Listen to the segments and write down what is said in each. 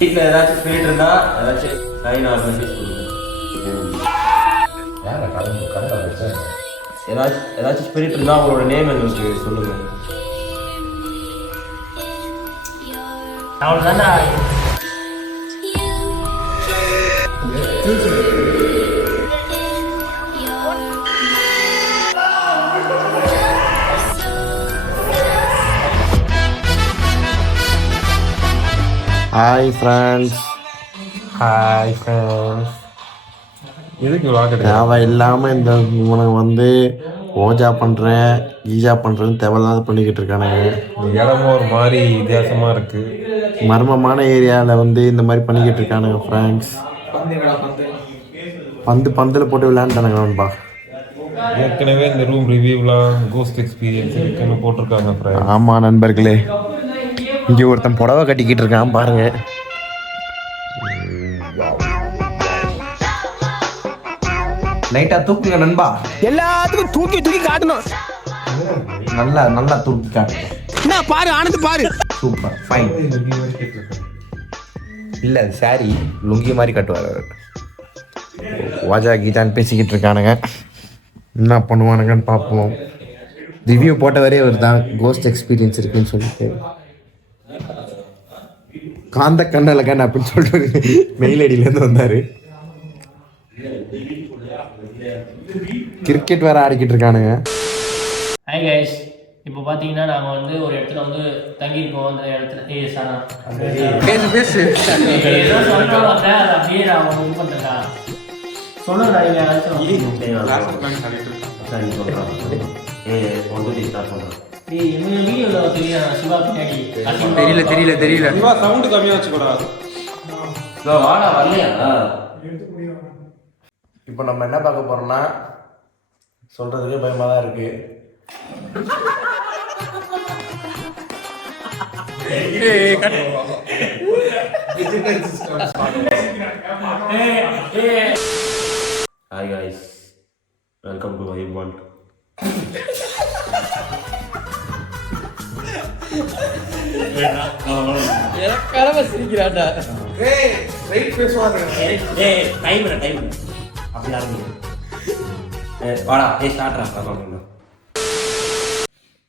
வீட்டில் ஏதாச்சும் ஸ்பிரிட் இருந்தா ஏதாச்சும் சைன் ஆர் மெசேஜ் கொடுங்க. ஏதாச்சும் ஸ்பிரிட் இருந்தா அவங்களோட நேம் எங்களுக்கு சொல்லுங்க. அவ்வளோதான்டா. Hi friends. தேவை இல்லாமல் இந்த உனக்கு வந்து ஓஜா பண்ணுறேன் ஈஜா பண்ணுறேன்னு தேவையில்லாத பண்ணிக்கிட்டு இருக்கானுங்க. இடமும் ஒரு மாதிரி வித்தியாசமாக இருக்குது. மர்மமான ஏரியாவில் வந்து இந்த மாதிரி பண்ணிக்கிட்டு இருக்கானுங்க ஃப்ரெண்ட்ஸ். பந்தில் போட்டு விளையாண்டுட்டானுங்கப்பா. ஏற்கனவே இந்த ரூம் ரிவ்யூலாம் கோஸ்ட் எக்ஸ்பீரியன்ஸ் இருக்குன்னு போட்டிருக்காங்க ஃப்ரெண்ட்ஸ். ஆமாம் நண்பர்களே, இங்கே ஒருத்தன் புடவை கட்டிக்கிட்டு இருக்கான் பாருங்க. லைட்டா தூக்குங்க நண்பா. எல்லாத்துக்கும் தூக்கி தூக்கி காட்டணும். நல்லா தூக்கி காட்டுங்க. என்ன பாரு, ஆனந்து பாரு. Super fine. இல்லை சாரி லுங்கி மாதிரி கட்டுவார். வாஜா கீதான்னு பேசிக்கிட்டு இருக்கானுங்க. என்ன பண்ணுவானுங்கன்னு பார்ப்போம். ரிவ்யூ போட்டவரே ஒரு தான் கோஸ்ட் எக்ஸ்பீரியன்ஸ் இருக்குன்னு சொல்லிட்டு காந்த கண்ணல கண் அப்படின்னு சொல்லிட்டு மெயில் ஐடியிலேருந்து வந்தார். கிரிக்கெட் வேற ஆடிக்கிட்டு இருக்கானுங்க. ஹாய் கைஸ், இப்போ பார்த்தீங்கன்னா நாங்கள் வந்து ஒரு இடத்துல வந்து தங்கியிருக்கோம். அந்த இடத்துல பேசு ஏதோ சொன்னோம் அதை அப்படியே நான் இது பண்ணுறேன்டா. சொல்லுங்கடா நீங்கள் ஏதாச்சும். எங்கள் வீடியோவில் தெரியும் சிவா பின்னாடி. தெரியல சவுண்டு கம்மியாக வச்சுக்கூடா. வாடா வரலையா? இப்போ நம்ம என்ன பார்க்க போறோம்னா, சொல்றதுக்கே பயமா தான் இருக்கு. Hi guys, welcome to vibe vault. சிரிக்கிறாண்டா. டைம் அப்படி ஆரம்பிங்க. வாடா ஸ்டார்ட்ரா பார்க்கலாம்.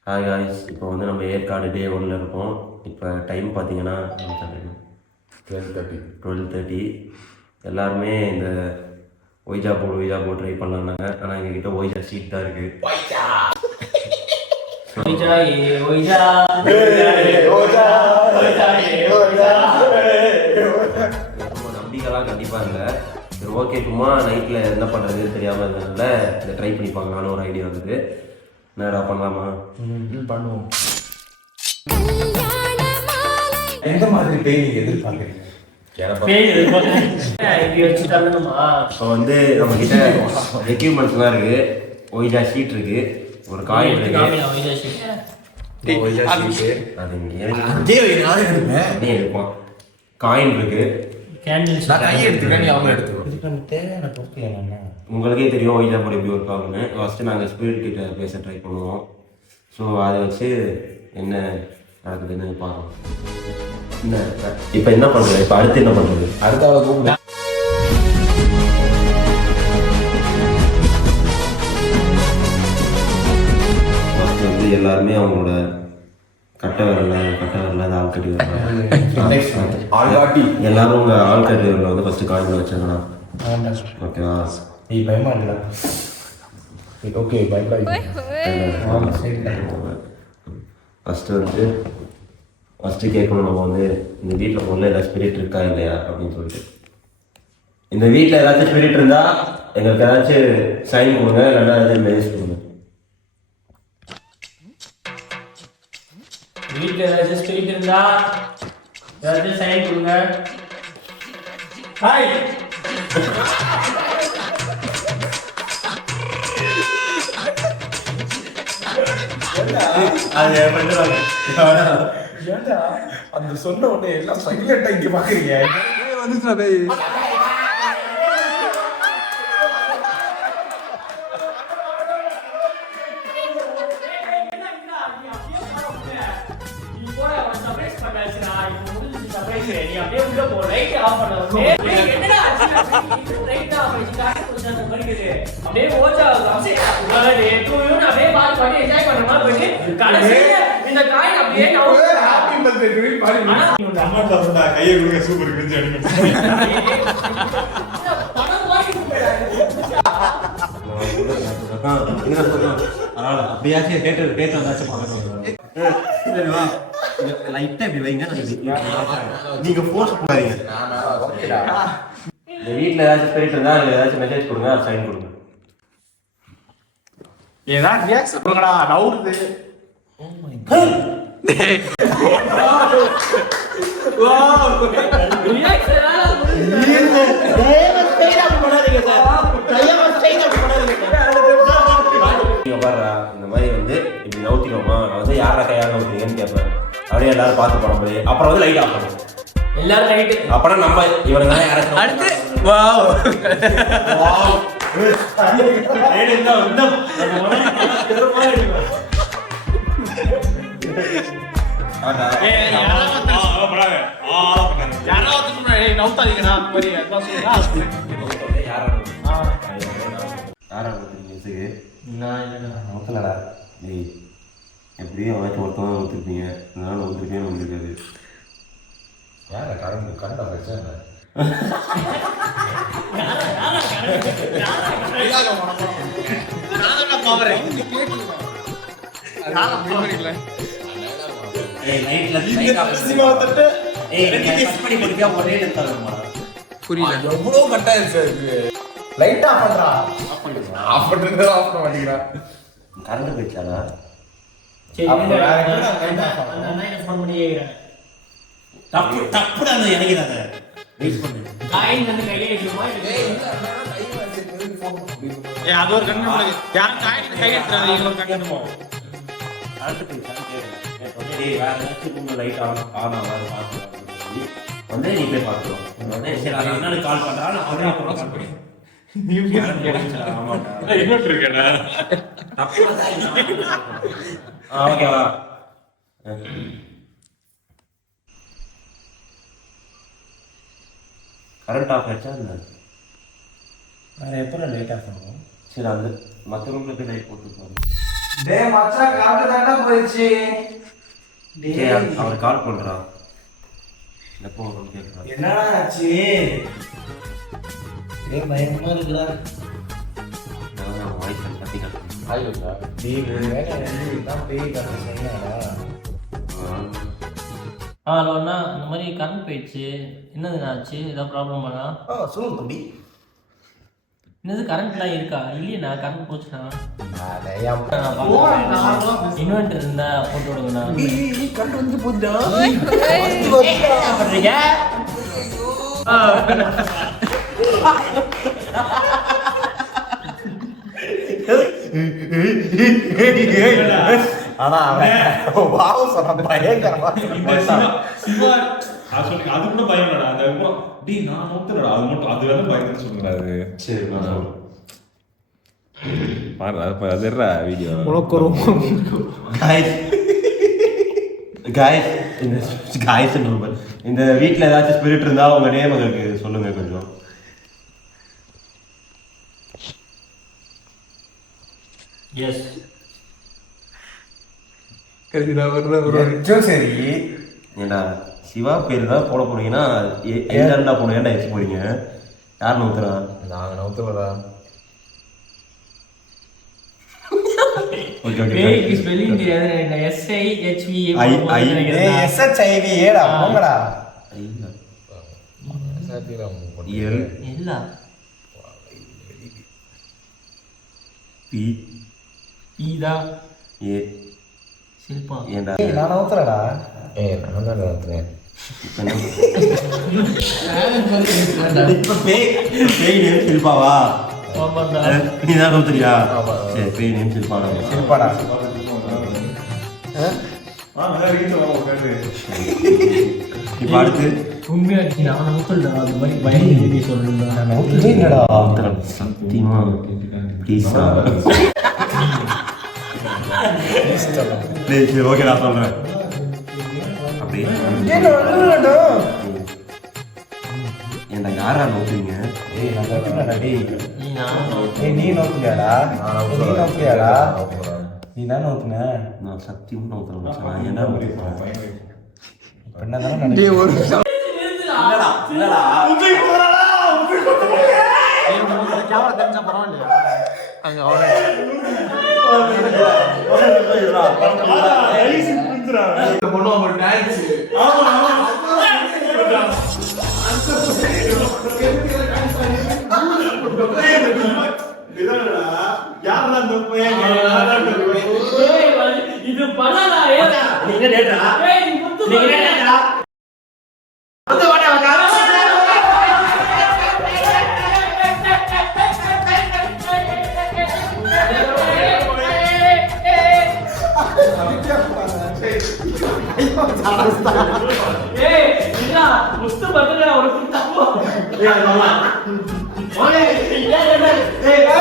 ஹாய் காய்ஸ், இப்போ வந்து நம்ம ஏற்காடு டே 1ல் இருக்கோம். இப்போ டைம் பார்த்தீங்கன்னா 12:30. எல்லாருமே இந்த ஒய்ஜா போர்டு ட்ரை பண்ணலான்னாங்க. ஆனால் எங்ககிட்ட ஒய்ஜா சீட் தான் இருக்குது. நம்பிக்கைலாம் கண்டிப்பாக இல்லை. சரி ஓகே, சும்மா நைட்டில் என்ன பண்ணுறதுன்னு தெரியாமல் இருந்ததுனால இதை ட்ரை பண்ணி பார்க்கலான்னு ஒரு ஐடியா வந்தது. என்னடா பண்ணலாமா? பண்ணுவோம். எந்த மாதிரி பேய் எதிர்பார்க்குறீங்க? இப்போ வந்து நம்மக்கிட்ட எக்யூப்மெண்ட்ஸ்லாம் இருக்குது. ஒய்ஜா ஷீட் இருக்குது, ஒரு காயின் இருக்குது. அது எடுப்போம். காயின் இருக்குது. உங்களுக்கே தெரியும் ஒய்ஜா போர்டு எப்படி ஒர்க் ஆகுன்னு. ஃபஸ்ட்டு நாங்கள் ஸ்பிரிட் கிட்ட பேச ட்ரை பண்ணுவோம். ஸோ அதை வச்சு என்ன நடக்குதுன்னு பார்க்கலாம். என்ன இப்போ என்ன பண்ணுறது? இப்போ அடுத்து என்ன பண்ணுறது? அடுத்த கூப்பிடு. ஃபஸ்ட்டு வந்து எல்லாருமே அவங்களோட கட்டை வரல அது ஆள்கட்டி ஆள்காட்டி எல்லாரும் உங்கள் ஆள்கட்டி வரல வந்து ஃபஸ்ட்டு காயின் வச்சாங்கண்ணா. ஓகேவா? பயமா இல்லை. ஓகே பயப்படாது. ஃபஸ்ட்டு கேட்கணும் நம்ம வந்து இந்த வீட்டில் பொண்ணு ஏதாச்சும் ஸ்பிரிட் இருக்கா இல்லையா அப்படின்னு சொல்லிட்டு. இந்த வீட்டில் ஏதாச்சும் ஸ்பிரிட் இருந்தால் எங்களுக்கு ஏதாச்சும் சைன் கொடுங்க, இல்லைன்னா ஏதாச்சும் மெசேஜ் கொடுங்க. வீட்டில் ஏதாச்சும் ஸ்பிரிட் இருந்தா ஏதாச்சும் சைன் கொடுங்க. ஹாய் அந்த சொன்ன உடனே எல்லாம் சைலண்டா இங்க பாக்குறீங்க. நீ அப்படியே உள்ள போற லைட் ஆஃப் பண்ண உடனே என்னடா ஆச்சு லைட் ஆஃப் பண்ணி காட்டு கொஞ்சம் அந்த மாதிரி கேட்டு அப்படியே ஓச்சா அப்படியே உடனே தூயும் அப்படியே பாட்டு என்ஜாய் பண்ண மாதிரி பண்ணி கடைசில இந்த காயின் அப்படியே நான் ஹாப்பி பர்த்டே டு பாடி அம்மா தரடா கையை கொடுங்க சூப்பர் கிரிஞ்சு அடிக்கும் அப்படியாச்சும் கேட்டு வந்தாச்சும் பார்க்கணும் லைட்டா இப்படி வைங்க நீங்க ஃபோர்ஸ் பண்ணாதீங்க இந்த வீட்டில் ஏதாச்சும் போயிட்டு இருந்தா ஏதாச்சும் மெசேஜ் கொடுங்க சைன் கொடுங்க ஏதாவது ரியாக்ஷன் கொடுங்கடா நவுறுது இந்த மாதிரி வந்து இப்படி நவுத்திக்கோமா நான் வந்து யாரா கையால் நவுத்திங்கன்னு கேட்பேன் அப்படியே எல்லாரும் பார்த்து போன போது அப்புறம் வந்து லைட் ஆஃப் பண்ணும் எல்லாரும் லைட் அப்புறம் நம்ம இவனுங்க யாராச்சும் அடுத்து வாவ் எப்படியும் அவனாச்சும் ஒருத்தவங்க ஒத்துருப்பீங்க அதனால ஒத்துருக்கேன் வந்துருக்காது யார கரண்ட் ஆஃப் புரியல எவ்வளவு கட்டாயிருச்சு இருக்கு லைட் ஆஃப் பண்றா ஆஃப் பண்றது ஆஃப் பண்ண மாட்டீங்களா கரண்ட் போயிடுச்சானா சரி ஃபோன் பண்ணி கேக்குறேன் தப்புடா அந்த இறங்கிறாங்க வெயிட் பண்ணு காயின் வந்து கையில வைக்கணுமா அது ஒரு கண்ணு யார் காயின் கை எடுத்துறாங்க இங்க ஒரு கண்ணு கரண்ட் போயிடுச்சான்னு கேட்குறேன் வேற ஏதாச்சும் ரூம்ல லைட் ஆன் ஆகாது பார்த்து வந்து நீ போய் பார்த்துருவோம் உடனே சரி அது என்னன்னு கால் பண்றான் நான் உடனே அப்புறம் கால் பண்ணி ஓகேவா கரண்ட் ஆஃப் ஆயிடுச்சா இல்லை எப்போ லைட் ஆஃப் பண்ணுவோம் சரி அந்த மற்ற ரூம்ல போய் லைட் போட்டுருப்பாங்க டேய் மச்சான் கரண்ட் தாண்டா போயிடுச்சு அவர் கால் பண்றான் எப்போ வரும் கேட்குறான் என்னடா ஆச்சு டேய் பயமா இருக்குடா நான் வாய்ஸ் கட்டி கட்டுறேன் ஆயிடுங்களா டேய் வேற தான் பேய் கதை செய்யறடா ஹலோண்ணா இந்த மாதிரி கரண்ட் போயிடுச்சு என்னதுண்ணா ஆச்சு ஏதாவது ப்ராப்ளம் பண்ணா சொல்லுங்க தம்பி என்னது கரண்ட்லாம் இருக்கா இல்லையண்ணா கரண்ட் போச்சுண்ணா போன் இன்வெர்டர் இருந்தா போட்டு விடுங்கண்ணா கரண்ட் வந்து போகுதா பண்றீங்க ஆனா வாவ் சொன்ன பயங்கரமா சிவா அது சொல்லி அது கூட பயம் இல்லடா அந்த டி நான் நோத்துறடா அது மட்டும் அது வந்து பயந்து சொல்லுங்க அது சரி பாரு அது எறா வீடியோ இந்த வீட்டில் ஏதாச்சும் ஸ்பிரிட் இருந்தா உங்க நேம் எங்களுக்கு சொல்லுங்க கொஞ்சம் எஸ் சரி ஏண்டா சிவா பேர் தான் போட போனீங்கன்னா ஏன்டா போன ஏன்டா வச்சு போறீங்க யார் நோத்துறா நாங்க நோத்துறடா ஓகே ஓகே பேய்க்கு ஸ்பெல்லிங் தெரியாது நான் SIHV SHIV ஏடா போங்கடா எல் இல்ல பி ஈதா ஏ சில்பா ஏண்டா நான் ஊத்துறடா நான் தான் நோத்துறேன் இப்ப பேய் நேம் சில்பாவா ஆமாடா நீ தான் நோத்துறியா சரி பேய் நேம் சில்பாடா சிரிப்பாடா இப்போ அடுத்து உண்மையா நான் நோக்கல்டா அது மாதிரி பயம் எழுதி சொல்றேன் என்னடா சத்தியமா ப்ளீஸா சரி ஓகே நான் சொல்றேன் அப்படியே ஏன்டா யாரா நோக்குறீங்க? ஏய் நான் நோக்குறேன்டா டேய். நீ நோக்குறியாடா? நீ நோக்குறியாடா? நீ தான் நோக்குன. நான் சத்தியமா நோக்குறேன் மச்சான். நான் ஏன்டா நோக்குறேன்? என்னதானே நினைக்கிறேன். ஒரு கேமரா தெரிஞ்சா பரவாயில்லையா அங்க அவரே இது பண்ணலா நீங்க டேட்டா நீங்க டேட்டா வந்து வாடா ஏய் இல்ல முஸ்து பத்தல ஒரு தப்பு ஏய் மாமா ஓலே ஏய்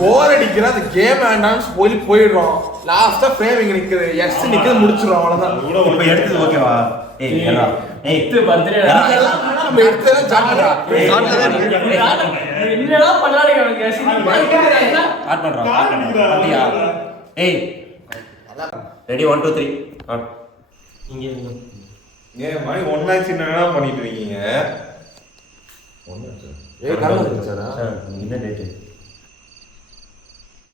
போர் அடிக்கிற அந்த கேம் வேண்டாம்னு சொல்லி போயிடுறோம் லாஸ்டா ஃப்ரேம் இங்க நிக்குது எக்ஸ் நிக்குது முடிச்சிரும் அவ்வளவுதான் இப்ப எடுத்தது ஓகேவா? ஏய் ஏறா. ஏய் இது பர்த்டே நம்ம எடுத்தத ஜாட்டடா என்னடா பண்ணாதீங்க எனக்கு ஸ்டார்ட் பண்றோம். பாத்தியா? ஏய் ரெடி 1 2 3 ஸ்டார்ட். ஏன் மணி ஒன்னாச்சு என்ன பண்ணிட்டு இருக்கீங்க? ஏய் கரெக்டா இருந்துச்சாடா? சார் என்ன டேட்?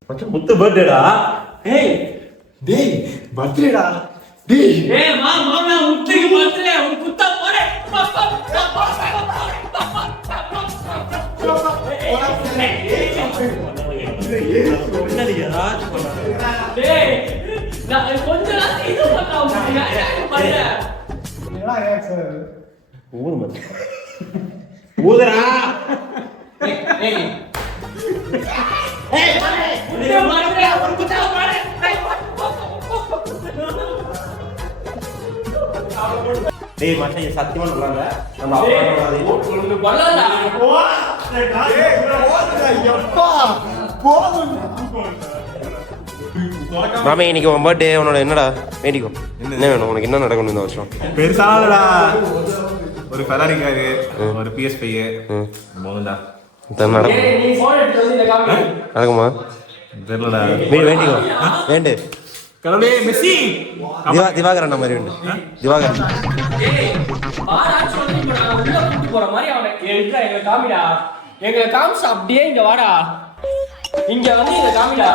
மச்சான் முத்து பர்த்டேடா. ஏய் டேய் பர்த்டேடா டேய் ஏய் மாமா முத்துக்கு பர்த்டே உன் குத்தா போறே டேய் நான் கொஞ்ச நேரம் இது பண்ணா ஊது மச்சான். ஊதுடா. ஏய் ஏய் முத்து பர்த்டே உன் குத்தா போறே டேய் மச்சான் சத்தியமா சொல்றாங்க. நம்ம அப்பா ஒன்னு பண்ணலடா மாமே இன்னைக்கு உன் பர்த்டே. உன்னோட என்னடா வேண்டிக்கோ? என்ன வேணும் உனக்கு? என்ன நடக்கணும் இந்த வருஷம்? பெருசாடா ஒரு ஃபெராரி காரு ஒரு PS5 போகும்டா. நடக்கும். ஏய் நீ போன் எடுத்து வந்து இந்த காமி நடக்குமா? தெரியலடா. வேண்டிக்கோ வேண்டு. கடவுளே மெஸ்ஸி திவாகரன் அந்த மாதிரி வேண்டு. திவாகரன் ஏய் பாராச்சு வந்து இப்ப நான் உள்ள கூட்டி போற மாதிரி அவனை எடுக்க எங்க காமிடா எங்க காம்ஸ் அப்படியே இங்க வாடா இங்க வந்து இங்க காமிடா